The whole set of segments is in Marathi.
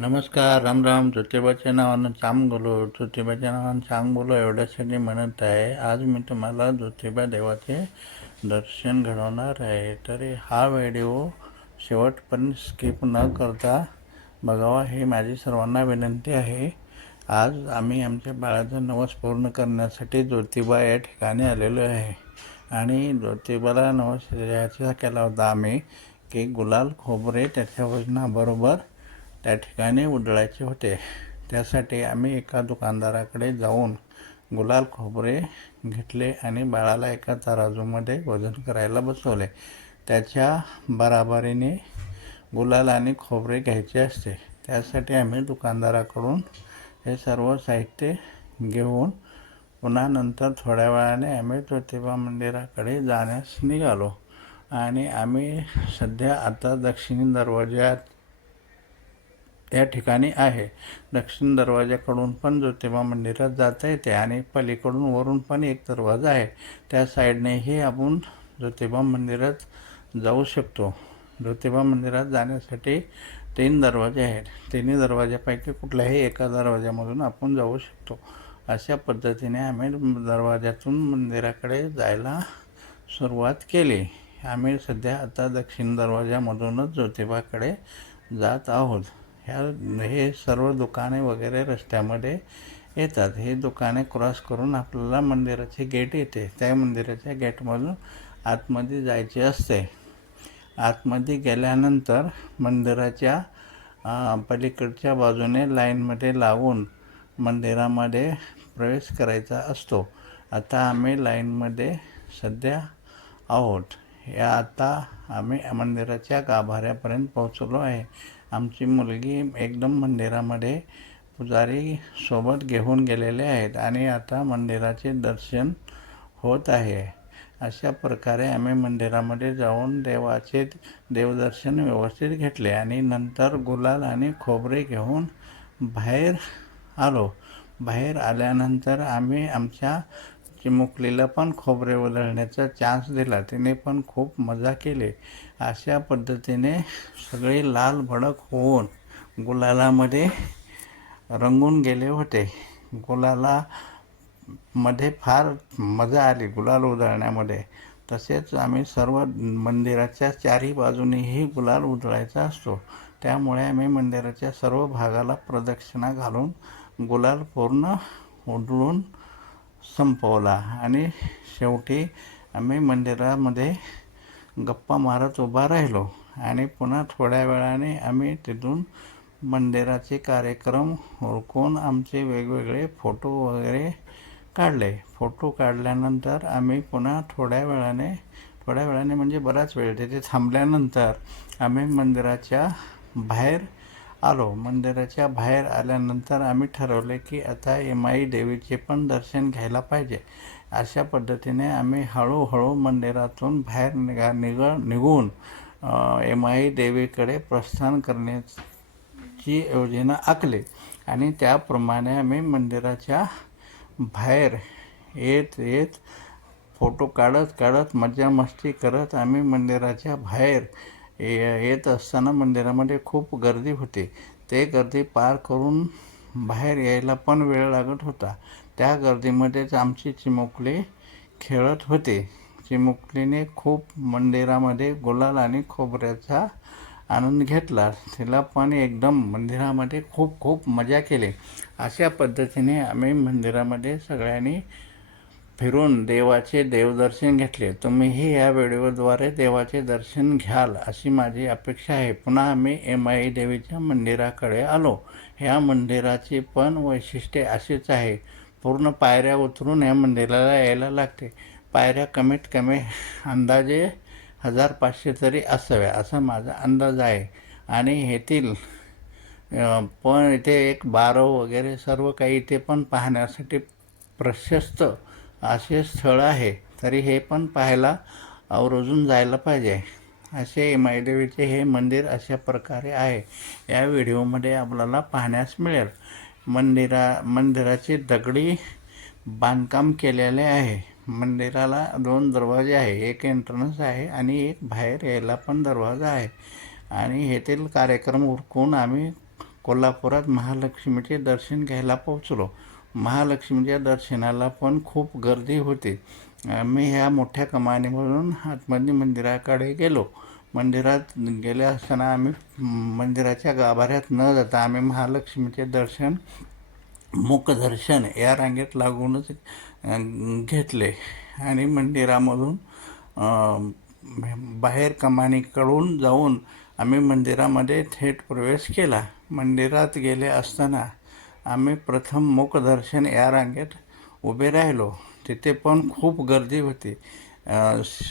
नमस्कार, राम राम. ज्योतिबाच्या नावानं चांग बोलो, ज्योतिबाच्या नावानं चांग बोलो एवढ्यासाठी म्हणत आहे. आज मी तुम्हाला ज्योतिबा देवाचे दर्शन घडवणार आहे. तरी हा व्हिडिओ शेवटपर्यंत स्किप न करता बघावा ही माझी सर्वांना विनंती आहे. आज आम्ही आमच्या बाळाचा नवस पूर्ण करण्यासाठी ज्योतिबा या ठिकाणी आलेलो आहे. आणि ज्योतिबाला नवस याचा केला होता आम्ही की गुलाल खोबरे त्याच्या वजनाबरोबर त्या ठिकाणी उधळायचे होते. त्यासाठी आम्ही एका दुकानदाराकडे जाऊन गुलाल खोबरे घेतले आणि बाळाला एका तराजूमध्ये वजन करायला बसवले. त्याच्या बराबरीने गुलाल आणि खोबरे घ्यायचे असते. त्यासाठी आम्ही दुकानदाराकडून हे सर्व साहित्य घेऊन पुन्हा नंतर थोड्या वेळाने आम्ही ज्योतिबा मंदिराकडे जाण्यास निघालो. आणि आम्ही सध्या आता दक्षिणी दरवाज्यात त्या ठिकाणी आहे. दक्षिण दरवाजाकडून पण ज्योतिबा मंदिरात जाता येते आणि पलीकडून वरून पण एक दरवाजा आहे. त्या साईडनेही आपण ज्योतिबा मंदिरात जाऊ शकतो. ज्योतिबा मंदिरात जाण्यासाठी 3 दरवाजे आहेत. तिन्ही दरवाजापैकी कुठल्याही एका दरवाजामधून आपण जाऊ शकतो. अशा पद्धतीने आम्ही दरवाजातून मंदिराकडे जायला सुरुवात केली. आम्ही सध्या आता दक्षिण दरवाजामधूनच ज्योतिबाकडे जात आहोत. हे सर्व दुकाने वगैरे रस्त्यामध्ये येतात. हे दुकाने क्रॉस करून आपल्याला मंदिराचे गेट येते. त्या मंदिराच्या गेटमधून आतमध्ये जायचे असते. आतमध्ये गेल्यानंतर मंदिराच्या पलीकडच्या बाजूने लाईनमध्ये लावून मंदिरामध्ये प्रवेश करायचा असतो. आता आम्ही लाईनमध्ये सध्या आहोत. आता आम्ही मंदिराच्या गाभाऱ्यापर्यंत पोहोचलो आहे. आमची मुलगी एकदम मंदिरामध्ये पुजारी सोबत घेऊन गेलेले आहेत आणि आता मंदिराचे दर्शन होत आहे. अशा प्रकारे आम्ही मंदिरामध्ये जाऊन देवदर्शन व्यवस्थित घेतले आणि नंतर गुलाल आणि खोबरे घेऊन बाहेर आलो. बाहेर आल्यानंतर आम्ही आमच्या चिमुकलीला पण खोबरे उधळण्याचा चान्स दिला. तिने पण खूप मजा केली. अशा पद्धतीने सगळे लाल भडक होऊन गुलालामध्ये रंगून गेले होते. गुलालामध्ये फार मजा आली गुलाल उधळण्यामध्ये. तसेच आम्ही सर्व मंदिराच्या चारही बाजूनेही गुलाल उधळायचा असतो. त्यामुळे आम्ही मंदिराच्या सर्व भागाला प्रदक्षिणा घालून गुलाल पूर्ण उधळून संपवला आणि शेवटी आम्ही मंदिरामध्ये गप्पा मारत उभा राहिलो. आणि पुन्हा थोड्या वेळाने आम्ही तिथून मंदिराचे कार्यक्रम उरकून आमचे वेगवेगळे फोटो वगैरे काढले. फोटो काढल्यानंतर आम्ही पुन्हा थोड्या वेळाने म्हणजे बराच वेळ तिथे थांबल्यानंतर आम्ही मंदिराच्या बाहेर आलो. मंदिराच्या बाहेर आल्यानंतर आम्ही ठरवले की आता एमाई देवीचे पण दर्शन घ्यायला पाहिजे. अशा पद्धतीने आम्ही हळूहळू मंदिरातून बाहेर निघून एमाई देवीकडे प्रस्थान करण्याची योजना आखली. आणि त्याप्रमाणे आम्ही मंदिराच्या बाहेर येत फोटो काढत मजा मस्ती करत आम्ही मंदिराच्या बाहेर येत असताना मंदिरामध्ये खूप गर्दी होती. ते गर्दी पार करून बाहेर यायला पण वेळ लागत होता. त्या गर्दीमध्येच आमची चिमुकली खेळत होती. चिमुकलीने खूप मंदिरामध्ये गुलाल आणि खोबऱ्याचा आनंद घेतला. तिला पण एकदम मंदिरामध्ये खूप मजा केली. अशा पद्धतीने आम्ही मंदिरामध्ये सगळ्यांनी फिरून देवाचे देवदर्शन घेतले. तुम्हीही या व्हिडिओद्वारे देवाचे दर्शन घ्याल अशी माझी अपेक्षा आहे. पुन्हा आम्ही एमाई देवीच्या मंदिराकडे आलो. ह्या मंदिराची पण वैशिष्ट्ये अशीच आहे. पूर्ण पायऱ्या उतरून या मंदिराला यायला लागते. पायऱ्या कमीत कमी अंदाजे 1500 तरी असाव्या असा माझा अंदाज आहे. आणि येथील पण इथे एक बारव वगैरे सर्व काही इथे पण पाहण्यासाठी प्रशस्त असे स्थळ आहे. तरी हे पण पाहायला आवर्जून जायला पाहिजे. असे एमाई देवीचे हे मंदिर अशा प्रकारे आहे. या व्हिडिओमध्ये आपल्याला पाहण्यास मिळेल. मंदिराचे दगडी बांधकाम केलेले आहे. मंदिराला 2 दरवाजे आहे. एक एंट्रन्स आहे आणि एक बाहेर यायला पण दरवाजा आहे. आणि येथील कार्यक्रम उरकून आम्ही कोल्हापुरात महालक्ष्मीचे दर्शन घ्यायला पोहोचलो. महालक्ष्मीच्या दर्शनाला पण खूप गर्दी होती. आम्ही ह्या मोठ्या कमानीमधून आतमध्ये मंदिराकडे गेलो. मंदिरात गेले असताना आम्ही मंदिराच्या गाभाऱ्यात न जाता आम्ही महालक्ष्मीचे दर्शन मुखदर्शन या रांगेत लागूनच घेतले आणि मंदिरामधून बाहेर कमानीकडून जाऊन आम्ही मंदिरामध्ये थेट प्रवेश केला. मंदिरात गेले असताना आम्ही प्रथम मुखदर्शन या रांगेत उभे राहिलो. तिथे पण खूप गर्दी होती.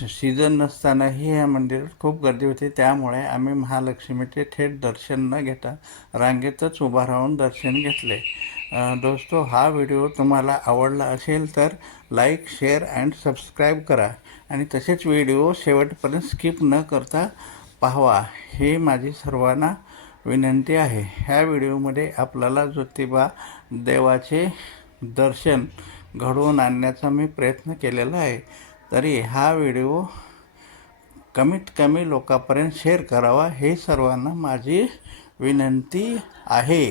सीझन नसतानाही या मंदिरात खूप गर्दी होती. त्यामुळे आम्ही महालक्ष्मीचे थेट दर्शन न घेता रांगेतच उभा राहून दर्शन घेतले. दोस्तो, हा व्हिडिओ तुम्हाला आवडला असेल तर लाईक, शेअर अँड सबस्क्राईब करा आणि तसेच व्हिडिओ शेवटपर्यंत स्किप न करता पाहावा ही माझी सर्वांना विनंती आहे. ह्या व्हिडिओमध्ये आपल्याला ज्योतिबा देवाचे दर्शन घडवून आणण्याचा मी प्रयत्न केलेला आहे. तरी हा व्हिडिओ कमीत कमी लोकांपर्यंत शेअर करावा ही सर्वांना माझी विनंती आहे.